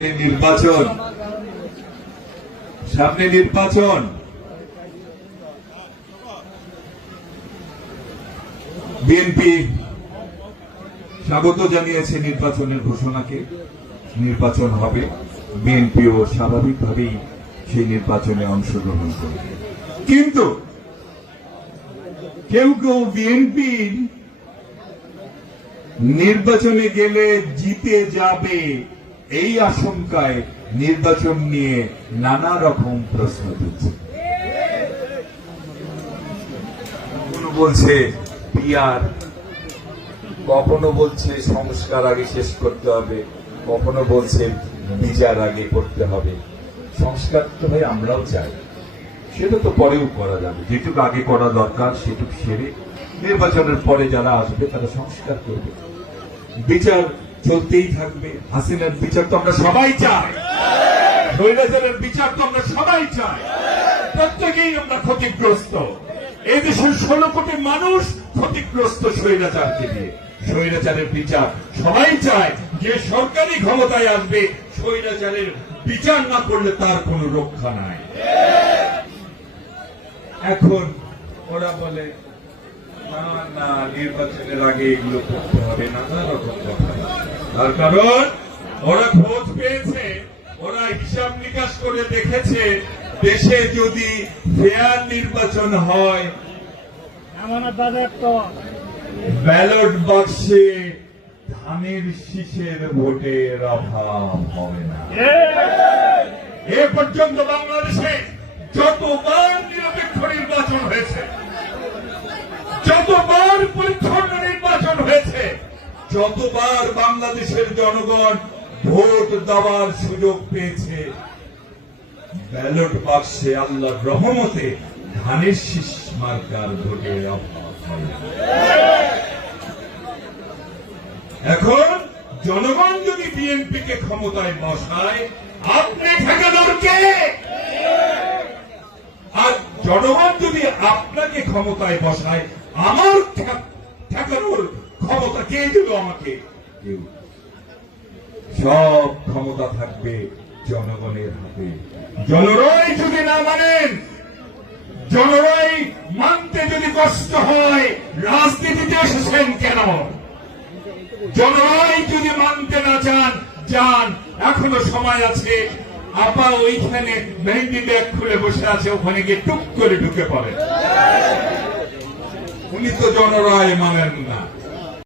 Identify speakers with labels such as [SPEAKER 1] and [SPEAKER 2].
[SPEAKER 1] নির্বাচন। সামনে নির্বাচন। বিএনপি স্বাগত জানিয়েছে নির্বাচনের ঘোষণাকে। নির্বাচন হবে। বিএনপিও স্বাভাবিকভাবেই সেই নির্বাচনে অংশগ্রহণ করবে। কিন্তু কেউ কেউ বিএনপির নির্বাচনে গেলে জিতে যাবে। এই আশঙ্কায় নির্বাচন নিয়ে নানা রকম প্রশ্ন তুলছে। কখনো বলছে পিয়ার কখনো বলছে সংস্কার আগে শেষ করতে হবে, কখনো বলছে বিচার আগে করতে হবে। সংস্কার তো ভাই আমরাও চাই। সেটা তো পরেও করা যাবে। যেটুকু আগে করা দরকার, সেটুকু সেরে নির্বাচনের পরে যারা আসবে, তারা সংস্কার করবে। বিচার চলতেই থাকবে। হাসিনার বিচার তো আমরা সবাই চাই। স্বৈরাচারের বিচার তো আমরা সবাই চাই। প্রত্যেকেই আমরা ক্ষতিগ্রস্ত। এই দেশের ষোলো কোটি মানুষ ক্ষতিগ্রস্ত স্বৈরাচারকে দিয়ে স্বৈরাচারের বিচার সবাই চায়। যে সরকারি ক্ষমতায় আসবে, স্বৈরাচারের বিচার না করলে তার কোনো রক্ষা নাই। এখন ওরা বলে না না নির্বাচনের আগে এগুলো করতে হবে নানা রকম কথা তার কারণ ওরা খোঁজ পেয়েছে ওরা হিসাব নিকাশ করে দেখেছে দেশে যদি ফেয়ার নির্বাচন হয় ব্যালট বাক্সে ধানের শীষের ভোটের অভাব হবে না। এ পর্যন্ত বাংলাদেশে যতবার নিরপেক্ষ নির্বাচন হয়েছে যতবার পরিচ্ছন্ন নির্বাচন হয়েছে যতবার বাংলাদেশের জনগণ ভোট দেওয়ার সুযোগ পেয়েছে, ব্যালট বাক্সে আল্লাহর রহমতে ধানের শীষ মার্কার না। এখন জনগণ যদি বিএনপিকে ক্ষমতায় বসায়, আপনি ঠেকানোর কে আর জনগণ যদি আপনাকে ক্ষমতায় বসায় আমার ঠেকানোর ক্ষমতা কে দিল আমাকে? কেউ। সব ক্ষমতা থাকবে জনগণের হাতে। জনরাই যদি না মানেন জনরাই মানতে যদি কষ্ট হয়, রাজনীতিতে এসেছেন কেন? জনরাই যদি মানতে না চান, যান, এখনও সময় আছে। আপা ওইখানে মেহেন্দি ব্যাগ খুলে বসে আছে, ওখানে গিয়ে টুক করে ঢুকে পড়ে উনি তো জনরায় মানেন না।